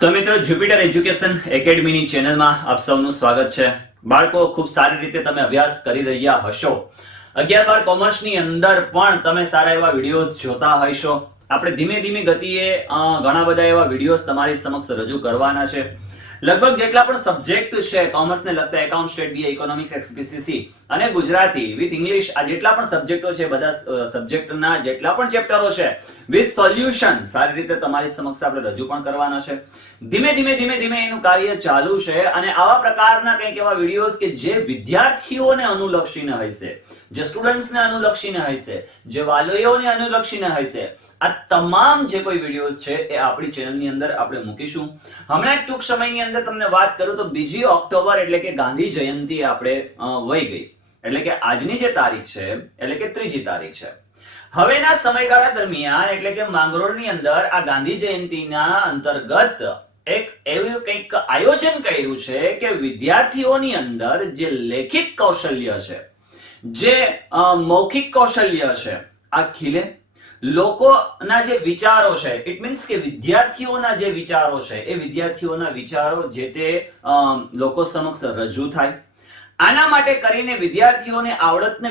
તો મિત્રો Jupiter education એકેડમીની ચેનલમાં આપ સૌનું સ્વાગત છે। બાળકો ખૂબ સારી રીતે તમે અભ્યાસ કરી રહ્યા હશો। 11-12 કોમર્સની અંદર પણ તમે સારા એવા વિડીયોઝ જોતા હશો। આપણે ધીમે ધીમે ગતિએ ઘણા બધા એવા વિડીયોઝ તમારી સમક્ષ રજૂ કરવાના છે। લગભગ જેટલા પણ સબ્જેક્ટ છે કોમર્સને લગતા એકાઉન્ટ, સ્ટેટ, બીએ, ઇકોનોમિક્સ, એક્સપીસીસી અને ગુજરાતી વિથ ઇંગ્લિશ, આ જેટલા પણ સબ્જેક્ટો છે બધા સબ્જેક્ટના જેટલા પણ ચેપ્ટરો છે વિથ સોલ્યુશન સારી રીતે તમારી સમક્ષ આપણે રજૂ પણ કરવાના છે। ધીમે ધીમે એનું કાર્ય ચાલુ છે અને આવા પ્રકારના કંઈક એવા વિડીયોઝ કે જે વિદ્યાર્થીઓને અનુલક્ષીને હશે, જે સ્ટુડન્ટ્સને અનુલક્ષીને હશે, જે વાલીઓને અનુલક્ષીને હશે, આ તમામ જે કોઈ વિડીયોઝ છે એ આપણી ચેનલની અંદર આપણે મૂકીશું। હમણાં ટૂંક સમયની અંદર તમને વાત કરું તો 2 ઓક્ટોબર એટલે કે ગાંધી જયંતિ આપણે વહી ગઈ, એટલે કે આજની જે તારીખ છે એટલે કે 3જી તારીખ છે। હવેના સમયગાળા દરમિયાન એટલે કે માંગરોળની અંદર આ ગાંધી જયંતિના અંતર્ગત એક એવું કંઈક આયોજન કર્યું છે કે વિદ્યાર્થીઓની અંદર જે લેખિત કૌશલ્ય છે, જે મૌખિક કૌશલ્ય છે, આ ખીલે। લોકોના જે વિચારો છે, ઇટ મીન્સ કે વિદ્યાર્થીઓના જે વિચારો છે એ વિદ્યાર્થીઓના વિચારો જે તે લોકો સમક્ષ રજૂ થાય। આના માટે કરીને વિદ્યાર્થીઓને આવડતને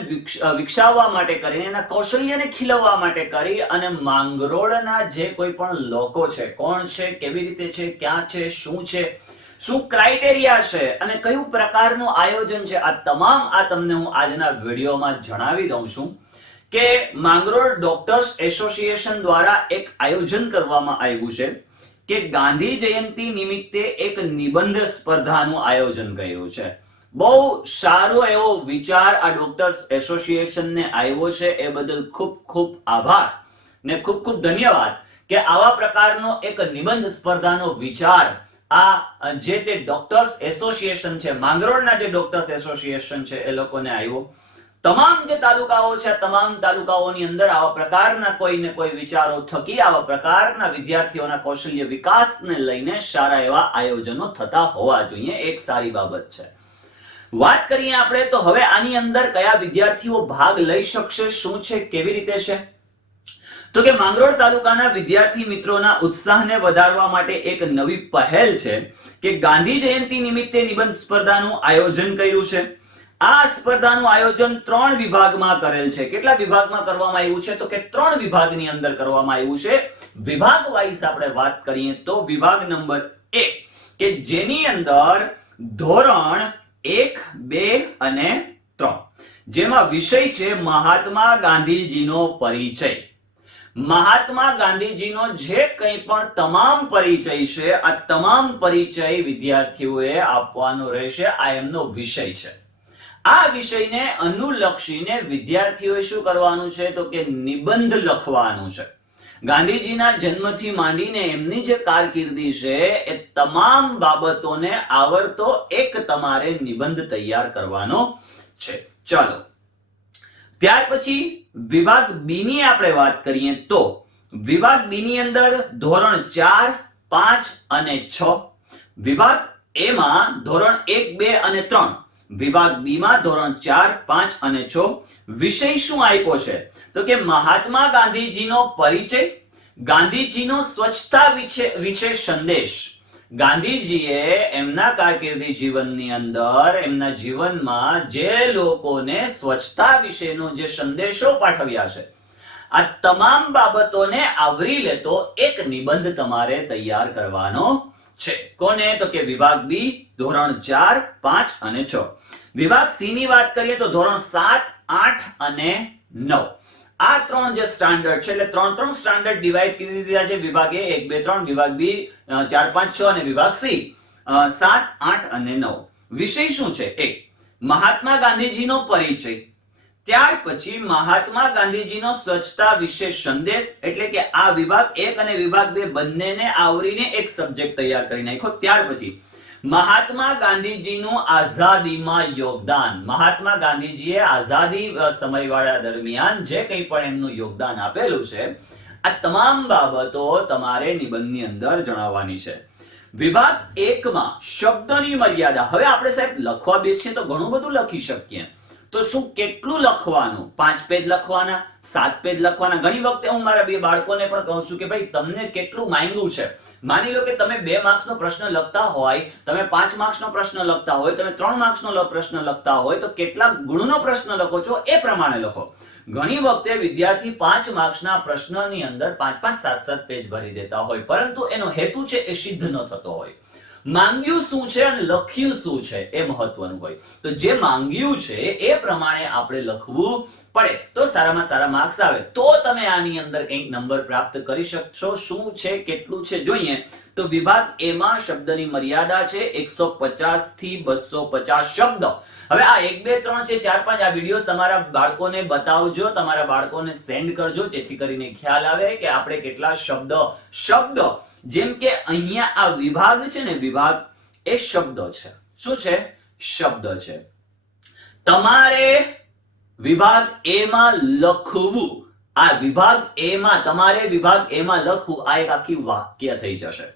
વિકસાવવા માટે કરીને એના કૌશલ્યને ખીલવવા માટે કરી અને માંગરોળના જે કોઈ પણ લોકો છે, કોણ છે, કેવી રીતે છે, ક્યાં છે, શું છે, શું ક્રાઇટેરિયા છે અને કયું પ્રકારનું આયોજન છે, આ તમામ તમને હું આજના વિડીયોમાં જણાવી દઉં છું કે માંગરોળ ડોક્ટર્સ એસોસિએશન દ્વારા એક આયોજન કરવામાં આવ્યું છે કે ગાંધી જયંતિ નિમિત્તે એક નિબંધ સ્પર્ધાનું આયોજન કર્યું છે। બહુ સારો એવો વિચાર આ ડોક્ટર્સ એસોસિએશનને આવ્યો છે, એ બદલ ખૂબ ખૂબ આભાર ને ખૂબ ખૂબ ધન્યવાદ કે આવા પ્રકારનો એક નિબંધ સ્પર્ધાનો વિચાર આ જે તે ડોક્ટર્સ એસોસિએશન છે, માંગરોળના જે ડોક્ટર્સ એસોસિએશન છે એ લોકોને આવ્યો। તમામ જે તાલુકાઓ છે, તમામ તાલુકાઓની અંદર આવા પ્રકારના કોઈને કોઈ વિચારો થકી આવા પ્રકારના વિદ્યાર્થીઓના કૌશલ્ય વિકાસને લઈને સારા એવા આયોજનો થતા હોવા જોઈએ, એક સારી બાબત છે। વાત કરીએ આપણે તો હવે આની અંદર કયા વિદ્યાર્થીઓ ભાગ લઈ શકશે, શું છે, કેવી રીતે છે, તો કે માંગરોળ તાલુકાના વિદ્યાર્થી મિત્રોના ઉત્સાહને વધારવા માટે એક નવી પહેલ છે કે ગાંધી જયંતિ નિમિત્તે નિબંધ સ્પર્ધાનું આયોજન કર્યું છે। આ સ્પર્ધાનું આયોજન 3 વિભાગમાં કરેલ છે। કેટલા વિભાગમાં કરવામાં આવ્યું છે તો કે 3 વિભાગની અંદર કરવામાં આવ્યું છે। વિભાગ વાઇઝ આપણે વાત કરીએ તો વિભાગ નંબર 1 કે જેની અંદર ધોરણ 1, 2 અને 3, જેમાં વિષય છે મહાત્મા ગાંધીજીનો પરિચય। મહાત્મા ગાંધીજીનો જે કંઈ પણ તમામ પરિચય છે, આ તમામ પરિચય વિદ્યાર્થીઓએ આપવાનો રહેશે, આ એમનો વિષય છે। આ વિષયને અનુલક્ષીને વિદ્યાર્થીઓએ શું કરવાનું છે તો કે નિબંધ લખવાનું છે। ગાંધીજીના જન્મથી માંડીને એમની જે કારકિર્દી છે એ તમામ બાબતોને આવરતો એક તમારે નિબંધ તૈયાર કરવાનો છે। ચાલો, ત્યાર પછી વિભાગ બી ની આપણે વાત કરીએ તો વિભાગ બી ની અંદર ધોરણ 4, 5 અને 6, વિભાગ એ માં ધોરણ 1, 2 અને 3, વિભાગ બી માં ધોરણ 4, 5 અને 6। વિષય શું આપ્યો છે તો કે મહાત્મા ગાંધીજીનો પરિચય, ગાંધીજીનો સ્વચ્છતા વિશે સંદેશ। ગાંધીજીએ એમના કારકિર્દી જીવનની અંદર એમના જીવનમાં જે લોકોને સ્વચ્છતા વિશેનો જે સંદેશો પાઠવ્યા છે, આ તમામ બાબતોને આવરી લેતો એક નિબંધ તમારે તૈયાર કરવાનો છે। કોને તો કે વિભાગ બી ધોરણ 4, 5 અને 6। વિભાગ સી ની વાત કરીએ તો ધોરણ 7, 8 અને 9, આ 3 જે સ્ટાન્ડર્ડ છે એટલે 3 સ્ટાન્ડર્ડ ડિવાઇડ કરી દીધા છે। વિભાગ એ 1, 2, 3, વિભાગ બી 4, 5, 6 અને વિભાગ સી 7, 8 અને 9। વિષય શું છે? 1 મહાત્મા ગાંધીજીનો પરિચય, ત્યાર પછી મહાત્મા ગાંધીજીનો સ્વચ્છતા વિશે સંદેશ, એટલે કે આ વિભાગ 1 અને વિભાગ 2 બંનેને આવરીને એક સબ્જેક્ટ તૈયાર કરી નાખ્યો। ત્યાર પછી મહાત્મા ગાંધીજીનું આઝાદીમાં યોગદાન, મહાત્મા ગાંધીજીએ આઝાદી સમયગાળા દરમિયાન જે કંઈ પણ એમનું યોગદાન આપેલું છે, આ તમામ બાબતો તમારે નિબંધની અંદર જણાવવાની છે। વિભાગ 1 માં શબ્દોની મર્યાદા। હવે આપણે સાહેબ લખવા બેસીએ તો ઘણું બધું લખી શકીએ, તો શું કેટલું લખવાનું? 5 પેજ લખવાના, 7 પેજ લખવાના? ઘણી વખતે હું મારા બે બાળકોને પણ કહું છું કે ભાઈ તમને કેટલું માંગ્યું છે. માની લો કે તમે 2 માર્ક્સનો પ્રશ્ન લખતા હોય, તમે 5 માર્ક્સનો પ્રશ્ન લખતા હોય, તમે 3 માર્ક્સનો પ્રશ્ન લખતા હોય, તો કેટલા ગુણનો પ્રશ્ન લખો છો એ પ્રમાણે લખો. ઘણી વખતે વિદ્યાર્થી 5 માર્ક્સના પ્રશ્નની અંદર 5-5, 7-7 પેજ ભરી દેતા હોય, પરંતુ એનો હેતુ છે એ સિદ્ધ ન થતો હોય. માંગ્યું શું છે અને લખ્યું શું છે એ મહત્વનું હોય. તો જે માંગ્યું છે એ પ્રમાણે આપણે લખવું પડે તો સારામાં સારા માર્ક્સ આવે. તો તમે આની અંદર કંઈક નંબર પ્રાપ્ત કરી શકશો. શું છે, કેટલું છે જોઈએ તો વિભાગ એ માં શબ્દની મર્યાદા છે 150 થી 250 શબ્દ. હવે આ 1 2 3 છે 4 5 આ વિડિયોઝ તમારા બાળકોને બતાવજો, તમારા બાળકોને સેન્ડ કરજો, જેથી કરીને ખ્યાલ આવે કે આપણે કેટલા શબ્દ જેમ કે અહીંયા આ વિભાગ છે ને, વિભાગ એ શબ્દ છે. શું છે? શબ્દ છે. તમારે વિભાગ એ માં લખવું, આ વિભાગ એ માં તમારે વિભાગ એ માં લખવું, આ એક આખી વાક્ય થઈ જશે.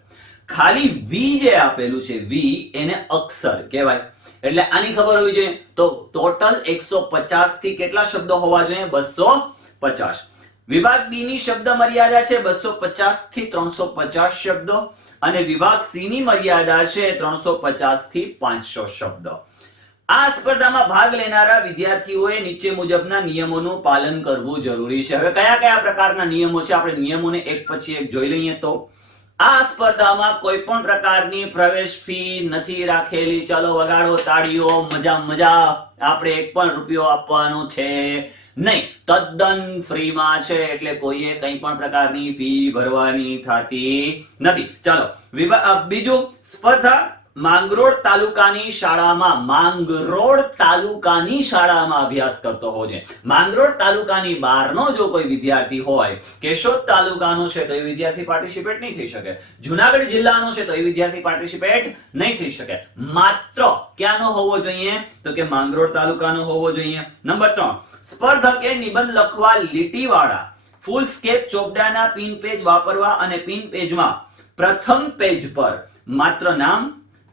ખાલી વી જે આપેલું છે, વી એને અક્ષર કહેવાય. એટલે આની ખબર હોવી જોઈએ. તો ટોટલ 150 થી કેટલા શબ્દો હોવા જોઈએ? 250. વિભાગ બી ની શબ્દ મર્યાદા છે 250 થી 350 શબ્દો અને વિભાગ સી ની મર્યાદા છે 350 થી 500 શબ્દ. આ સ્પર્ધામાં ભાગ લેનારા વિદ્યાર્થીઓએ નીચે મુજબના નિયમોનું પાલન કરવું જરૂરી છે. હવે કયા કયા પ્રકારના નિયમો છે આપણે નિયમોને એક પછી એક જોઈ લઈએ. તો આ સ્પર્ધામાં કોઈ પણ પ્રકારની પ્રવેશ ફી નથી રાખેલી. ચાલો વગાડો તાળીઓ, મજા. આપણે 1 પણ રૂપિયો આપવાનો છે નહીં, તદ્દન ફ્રીમાં છે. એટલે કોઈએ કંઈ પણ પ્રકારની ફી ભરવાની થતી નથી. ચાલો બીજું, સ્પર્ધા માંગરોળ તાલુકાની શાળામાં અભ્યાસ કરતો હોવો જોઈએ. માંગરોળ તાલુકાની બહારનો જો કોઈ વિદ્યાર્થી હોય, કેશોદ તાલુકાનો છે તો એ વિદ્યાર્થી પાર્ટિસિપેટ નહીં થઈ શકે, જુનાગઢ જિલ્લાનો છે તો એ વિદ્યાર્થી પાર્ટિસિપેટ નહીં થઈ શકે. માત્ર ક્યાંનો હોવો જોઈએ તો કે માંગરોળ તાલુકાનો હોવો જોઈએ. નંબર 3, સ્પર્ધકે નિબંધ લખવા લીટીવાળા ફૂલ સ્કેપ ચોપડાના પિન પેજ વાપરવા અને પિન પેજમાં પ્રથમ પેજ પર માત્ર નામ,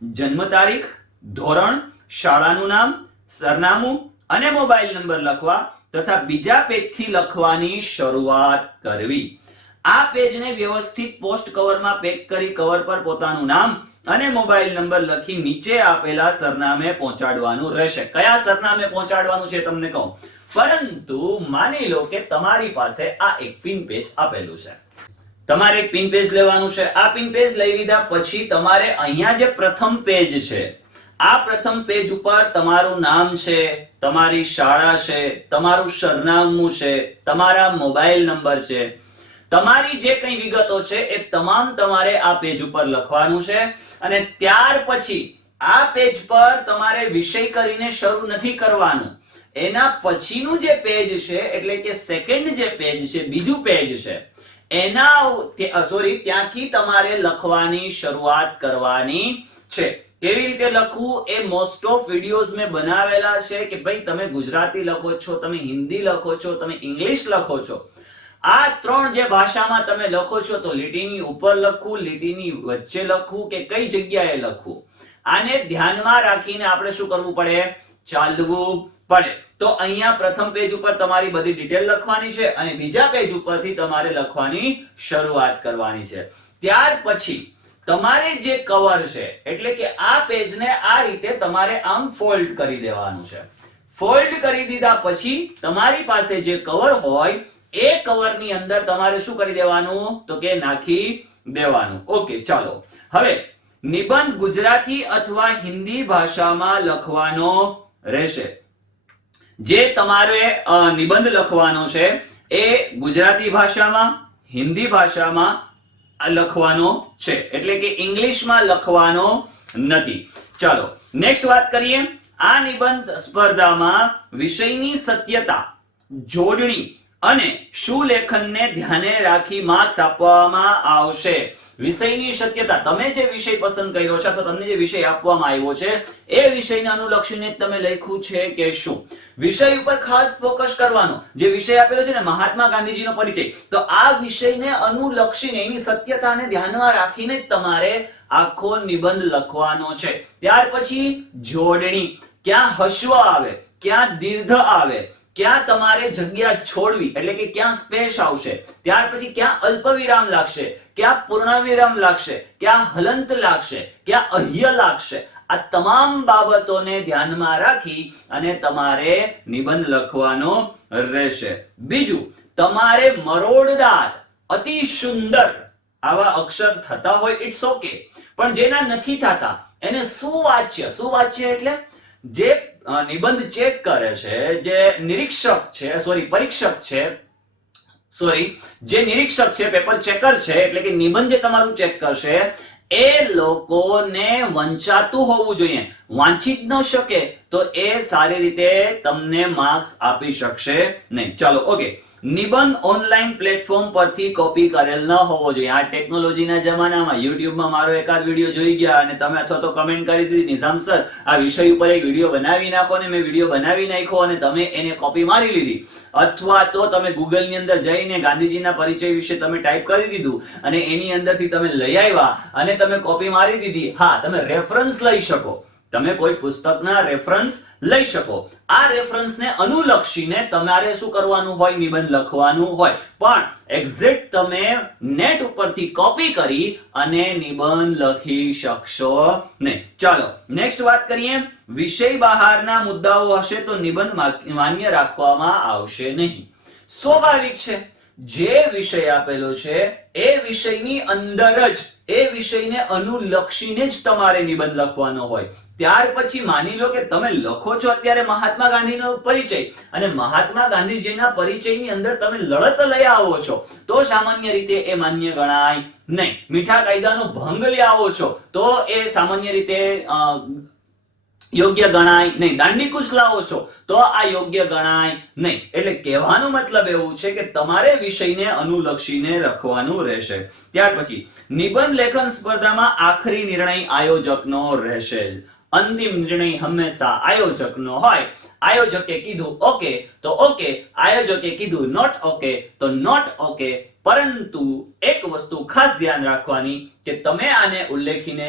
જન્મ તારીખ, ધોરણ, શાળાનું નામ, સરનામું અને મોબાઈલ નંબર લખવા તથા બીજા પેજથી લખવાની શરૂઆત કરવી. આ પેજને વ્યવસ્થિત પોસ્ટ કવરમાં પેક કરી કવર પર પોતાનું નામ અને મોબાઈલ નંબર લખી નીચે આપેલા સરનામે પહોંચાડવાનું રહેશે. કયા સરનામે પહોંચાડવાનું છે તમને કહું, પરંતુ માની લો કે તમારી પાસે આ એક પિન પેજ આપેલું છે. તમારે એક પિન પેજ લેવાનું છે. આ પિન પેજ લઈ લીધા પછી તમારે અહીંયા જે પ્રથમ પેજ છે, આ પ્રથમ પેજ ઉપર તમારું નામ છે, તમારી શાળા છે, તમારું સરનામું છે, તમારા મોબાઈલ નંબર છે, તમારી જે કંઈ વિગતો છે એ તમામ તમારે આ પેજ ઉપર લખવાનું છે. અને ત્યાર પછી આ પેજ પર તમારે વિષય કરીને શરૂ નથી કરવાનું. એના પછીનું જે પેજ છે એટલે કે સેકન્ડ જે પેજ છે, બીજું પેજ છે, ત્યાંથી તમારે લખવાની શરૂઆત કરવાની છે. કેવી રીતે લખવું એ મોસ્ટ ઓફ વિડિયોઝ મેં બનાવેલા છે કે ભાઈ તમે ગુજરાતી લખો છો, તમે હિન્દી લખો છો, તમે ઇંગ્લિશ લખો છો, આ 3 જે ભાષામાં તમે લખો છો તો લીટીની ઉપર લખવું, લીટીની વચ્ચે લખવું કે કઈ જગ્યાએ લખવું, આને ધ્યાનમાં રાખીને આપણે શું કરવું પડે? ચાલવું પડે. તો અહીંયા પ્રથમ પેજ ઉપર તમારી બધી ડિટેલ લખવાની છે અને બીજા પેજ ઉપરથી તમારે લખવાની શરૂઆત કરવાની છે. ત્યાર પછી તમારે જે કવર છે એટલે કે આ પેજને આ રીતે તમારે આમ ફોલ્ડ કરી દેવાનું છે. ફોલ્ડ કરી દીધા પછી તમારી પાસે જે કવર હોય એ કવરની અંદર તમારે શું કરી દેવાનું તો કે નાખી દેવાનું. ઓકે, ચાલો હવે નિબંધ ગુજરાતી અથવા હિન્દી ભાષામાં લખવાનો રહેશે. જે તમારે નિબંધ લખવાનો છે એ ગુજરાતી ભાષામાં, હિન્દી ભાષામાં લખવાનો છે, એટલે કે ઇંગ્લિશમાં લખવાનો નથી. ચાલો નેક્સ્ટ વાત કરીએ. આ નિબંધ સ્પર્ધામાં વિષયની સત્યતા, જોડણી અને સુલેખનને ધ્યાને રાખી માર્ક્સ આપવામાં આવશે. વિષયની સત્યતા, તમે જે વિષય પસંદ કર્યો છે અથવા તમને જે વિષય આપવામાં આવ્યો છે એ વિષયને અનુલક્ષીને તમે લખ્યું છે કે શું. વિષય ઉપર ખાસ ફોકસ કરવાનો. જે વિષય આપેલો છે ને મહાત્મા ગાંધીજીનો પરિચય, તો આ વિષયને અનુલક્ષીને એની સત્યતાને ધ્યાનમાં રાખીને જ તમારે આખો નિબંધ લખવાનો છે. ત્યાર પછી જોડણી, ક્યાં હસ્વ આવે, ક્યાં દીર્ઘ આવે, ક્યાં તમારે જગ્યા છોડવી એટલે કે ક્યાં સ્પેસ આવશે, ત્યાર પછી ક્યાં અલ્પવિરામ લાગશે, ક્યાં પૂર્ણવિરામ લાગશે, ક્યાં હલંત લાગશે, ક્યાં અહ્ય લાગશે, આ તમામ બાબતોને ધ્યાનમાં રાખી અને તમારે નિબંધ લખવાનો રહેશે. બીજું, તમારે મરોડદાર, અતિ સુંદર આવા અક્ષર થતા હોય ઇટ્સ ઓકે, પણ જેના નથી થતા એને સુવાચ્ય, સુવાચ્ય એટલે જે નિબંધ ચેક કરે છે, જે નિરીક્ષક છે, પરીક્ષક છે, જે નિરીક્ષક છે, પેપર ચેકર છે, એટલે કે નિબંધ જે તમારું ચેક કરશે એ લોકોને વંચાતું હોવું જોઈએ. વાંચી જ ન શકે તો એ સારી રીતે તમને માર્ક્સ આપી શકશે નહીં. ચાલો ઓકે, નિબંધ ઓનલાઈન પ્લેટફોર્મ પરથી કોપી કરેલ ન હોવો જોઈએ. આ ટેકનોલોજીના જમાનામાં યુટ્યુબમાં મારો એકાદ વિડીયો જોઈ ગયા અને તમે અથવા તો કમેન્ટ કરી દીધી નિઝામ સર આ વિષય ઉપર એક વિડીયો બનાવી નાખો, ને મેં વિડીયો બનાવી નાખ્યો અને તમે એને કોપી મારી લીધી, અથવા તો તમે ગૂગલ ની અંદર જઈને ગાંધીજીના પરિચય વિશે તમે ટાઈપ કરી દીધું અને એની અંદરથી તમે લઈ આવ્યા અને તમે કોપી મારી દીધી. હા, તમે રેફરન્સ લઈ શકો, તમે કોઈ પુસ્તકના રેફરન્સ લઈ શકો. આ રેફરન્સને અનુલક્ષીને તમારે શું કરવાનું હોય, નિબંધ લખવાનું હોય, પણ એક્ઝેક્ટ તમે નેટ ઉપરથી કોપી કરી અને નિબંધ લખી શકશો નહીં. ચાલો નેક્સ્ટ વાત કરીએ. વિષય બહારના મુદ્દાઓ હશે તો નિબંધ માન્ય રાખવામાં આવશે નહીં. સ્વાભાવિક છે, જે વિષય આપેલો છે એ વિષયની અંદર જ, એ વિષયને અનુલક્ષીને જ તમારે નિબંધ લખવાનો હોય. ત્યાર પછી માની લો કે તમે લખો છો અત્યારે મહાત્મા ગાંધીનો પરિચય અને મહાત્મા ગાંધીજીના પરિચયની અંદર તમે લડત લઈ આવો છો તો સામાન્ય રીતે એ માન્ય ગણાય નહીં. મીઠા કાયદાનો ભંગ લઈ આવો છો તો એ સામાન્ય રીતે યોગ્ય ગણાય નહીં. દાંડીકૂચ લાવો છો તો આ યોગ્ય ગણાય નહીં. એટલે કહેવાનો મતલબ એવું છે કે તમારે વિષયને અનુલક્ષીને લખવાનું રહેશે. ત્યાર પછી નિબંધ લેખન સ્પર્ધામાં આખરી નિર્ણય આયોજકનો રહેશે. અંતિમ નિર્ણય હંમેશા આયોજકનો હોય. આયોજકે કીધું ઓકે તો ઓકે, આયોજકે કીધું નોટ ઓકે તો નોટ ઓકે. પરંતુ એક વસ્તુ ખાસ ધ્યાન રાખવાની કે તમે આને ઉલ્લેખીને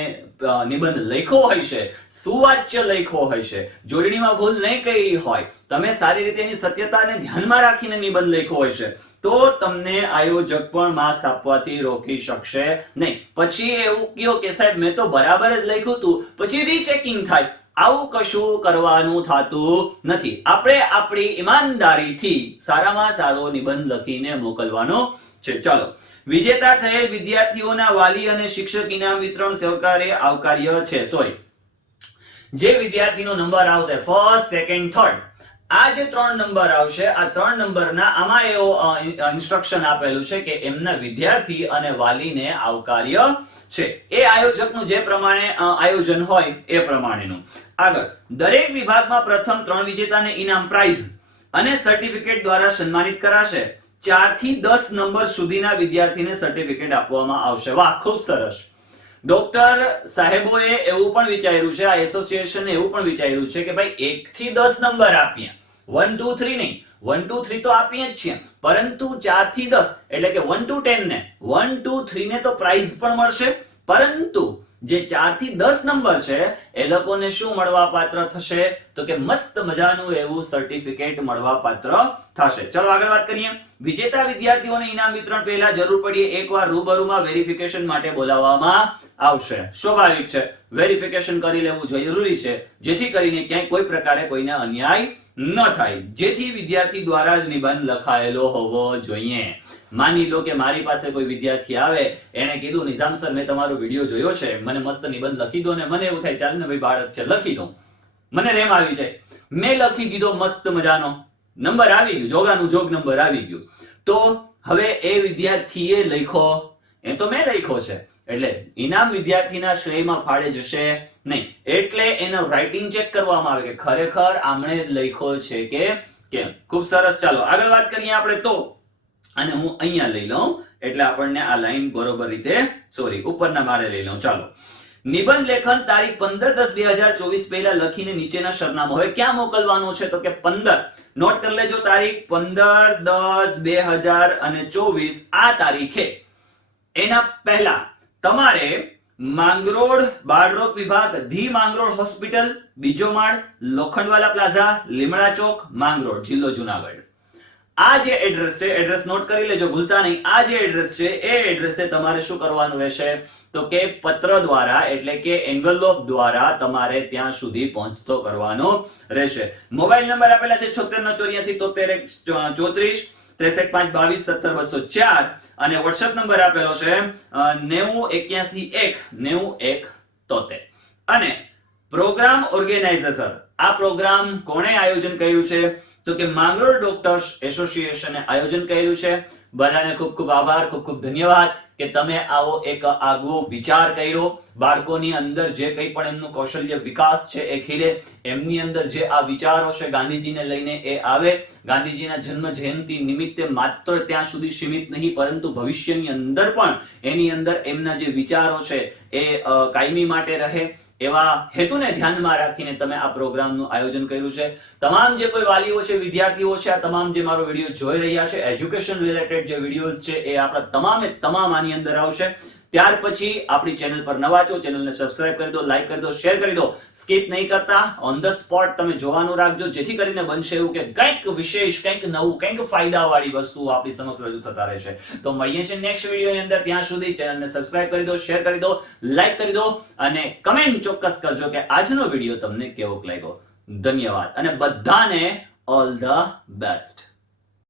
નિબંધ લખ્યો હોય છે, સુવાચ્ય લખ્યો હોય છે, જોડણીમાં ભૂલ નહીં કરી હોય, તમે સારી રીતે એની સત્યતાને ધ્યાનમાં રાખીને નિબંધ લખ્યો હોય છે તો તમને આયોજક પણ માર્ક્સ આપવાથી રોકી શકશે નહીં. પછી એવું કહો કે સાહેબ મેં તો બરાબર જ લખ્યું હતું, પછી રીચેકિંગ થાય. આવું કશું કરવાનું થતું નથી. આપણે આપણી ઈમાનદારીથી સારામાં સારો નિબંધ લખીને મોકલવાનો છે. ચાલો, વિજેતા થયેલ વિદ્યાર્થીઓના વાલી અને શિક્ષક ઇનામ વિતરણ સહકારે આવકાર્ય છે. જે વિદ્યાર્થીનો નંબર આવશે ફર્સ્ટ, સેકન્ડ, થર્ડ, આ જે 3 નંબર આવશે, આ 3 નંબરના આમાં એવો ઇન્સ્ટ્રક્શન આપેલું છે કે એમના વિદ્યાર્થી અને વાલીને આવકાર્ય છે. એ આયોજકનું જે પ્રમાણે આયોજન હોય એ પ્રમાણેનું. આગળ, દરેક વિભાગમાં પ્રથમ 3 વિજેતાને ઇનામ, પ્રાઇઝ અને સર્ટિફિકેટ દ્વારા સન્માનિત કરાશે. 4 થી 10 નંબર સુધીના વિદ્યાર્થીને સર્ટિફિકેટ આપવામાં આવશે. વાહ, ખૂબ સરસ. ડોક્ટર સાહેબોએ એવું પણ વિચાર્યું છે, આ એસોસિએશને એવું પણ વિચાર્યું છે કે ભાઈ 1 થી 10 નંબર આપીએ, 1 2 3 નહીં. 1 2 3 તો આપીએ જ છીએ, પરંતુ 4 થી 10 એટલે કે 1 to 10 ને 1 2 3 ને તો પ્રાઇઝ પણ મળશે, પરંતુ જે 4 થી 10 નંબર છે એ લોકોને શું મળવા પાત્ર થશે તો કે મસ્ત મજાનું એવું સર્ટિફિકેટ મળવા પાત્ર થશે. ચલો આગળ વાત કરીએ. વિજેતા વિદ્યાર્થીઓને ઇનામ વિતરણ પહેલા જરૂર પડીએ એકવાર રૂબરૂમાં વેરિફિકેશન માટે બોલાવવામાં આવશે. સ્વાભાવિક છે, વેરિફિકેશન કરી લેવું જરૂરી છે જેથી કરીને ક્યાંય કોઈ પ્રકારે કોઈને અન્યાય ન થાય, જેથી વિદ્યાર્થી દ્વારા જ નિબંધ લખાયેલો હોવો જોઈએ. માની લો કે મારી પાસે કોઈ વિદ્યાર્થી આવે, એને કીધું નિઝામ સર મેં તમારો વિડિયો જોયો છે, મને મસ્ત નિબંધ લખી દો, ને મને એવું થાય ચાલ ને ભાઈ બાળક છે લખી દો, મને રેમ આવી જાય, મેં લખી દીધો, મસ્ત મજાનો નંબર આવી ગયો, જોગાનું જોગ નંબર આવી ગયો. તો હવે એ વિદ્યાર્થીએ લખ્યો, એ તો મેં લખ્યો છે, એટલે ઇનામ વિદ્યાર્થીના શ્રેયમાં ફાળે જશે નહીં. એટલે એનો રાઇટિંગ ચેક કરવામાં આવે કે ખરેખર આમણે લખ્યો છે કે કેમ. ખૂબ સરસ. ચાલો આગળ વાત કરીએ આપણે. તો અને હું અહીંયા લઈ લઉં એટલે આપણને આ લાઈન બરોબર રીતે ઉપરના માળે લઈ લઉં. ચાલો, નિબંધ લેખન તારીખ 15/10/2024 પહેલા લખીને નીચેના સરનામા હવે ક્યાં મોકલવાનો છે તો કે 15, નોટ કરી લેજો, તારીખ 15/10/2024 આ તારીખે એના પહેલા તમારે માંગરોળ બાળરોગ વિભાગ, ધી માંગરોળ હોસ્પિટલ, બીજો માળ, લોખંડવાલા પ્લાઝા, લીમડા ચોક, માંગરોળ, જિલ્લો જુનાગઢ. આ જે એડ્રેસ છે, એડ્રેસ નોટ કરી લેજો, ભૂલતા નહીં. આ જે એડ્રેસ છે એ એડ્રેસે તમારે શું કરવાનું રહેશે તો કે પત્ર દ્વારા એટલે કે એન્વેલોપ દ્વારા તમારે ત્યાં સુધી પહોંચતો કરવાનો રહેશે. મોબાઈલ નંબર આપેલા છે 76 84 73 34 63 5 22 17 204 અને વોટ્સએપ નંબર આપેલો છે 9081 91 73. અને પ્રોગ્રામ ઓર્ગેનાઇઝર, આ પ્રોગ્રામ કોણે આયોજન કર્યું છે તો કે માંગરોળ ડોક્ટર્સ એસોસિએશને આયોજન કર્યું છે. બધાને ખૂબ ખૂબ આભાર, ખૂબ ખૂબ ધન્યવાદ કે તમે આવો એક આગવો વિચાર કર્યો. બાળકોની અંદર જે કંઈ પણ એમનું કૌશલ્ય વિકાસ છે એ ખીલે, એમની અંદર જે આ વિચારો છે ગાંધીજીને લઈને એ આવે. ગાંધીજીના જન્મ જયંતિ નિમિત્તે માત્ર ત્યાં સુધી સીમિત નહીં પરંતુ ભવિષ્યની અંદર પણ એની અંદર એમના જે વિચારો છે એ કાયમી માટે રહે, એવા હેતુને ધ્યાનમાં રાખીને તમે આ પ્રોગ્રામનું આયોજન કર્યું છે. તમામ જે કોઈ વાલીઓ છે, વિદ્યાર્થીઓ છે, આ તમામ જે મારો વિડીયો જોઈ રહ્યા છે, એજ્યુકેશન રિલેટેડ જે વિડીયોઝ છે એ આપણા તમામે તમામ આની અંદર આવશે. ત્યાર પછી આપણી ચેનલ પર નવા છો, ચેનલને સબસ્ક્રાઇબ કરી દો, લાઈક કરી દો, શેર કરી દો. સ્કીપ નહીં કરતા, ઓન ધ સ્પોટ તમે જોવાનું રાખજો, જેથી કરીને બનશે એવું કે કંઈક વિશેષ, કંઈક નવું, કંઈક ફાયદાવાળી વસ્તુઓ આપણી સમક્ષ રજૂ થતા રહેશે. તો મળીએ છીએ નેક્સ્ટ વિડીયોની અંદર. ત્યાં સુધી ચેનલને સબસ્ક્રાઇબ કરી દો, શેર કરી દો, લાઈક કરી દો અને કમેન્ટ ચોક્કસ કરજો કે આજનો વિડીયો તમને કેવો લાગ્યો. ધન્યવાદ અને બધાને ઓલ ધ બેસ્ટ.